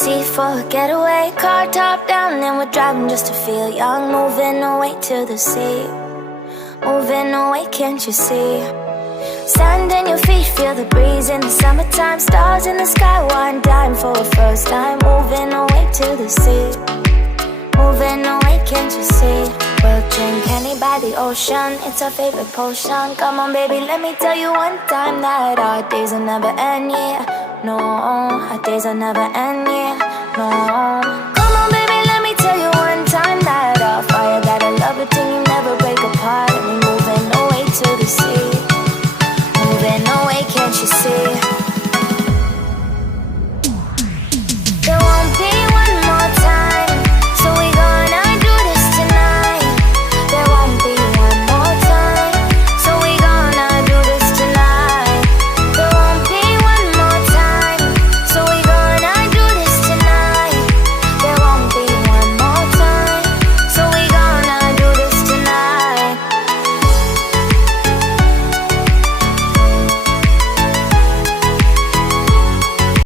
sea for a getaway. Car top down and we're driving just to feel young. Moving away to the sea, moving away, can't you see? Sand in your feet, feel the breeze in the summertime. Stars in the sky, one dime for a first time. Moving away to the sea, moving away, can't you see? We'll drink honey by the ocean, it's our favorite potion. Come on baby, let me tell you one time that our days will never end, yeah. No, our days will never end, yeah. No.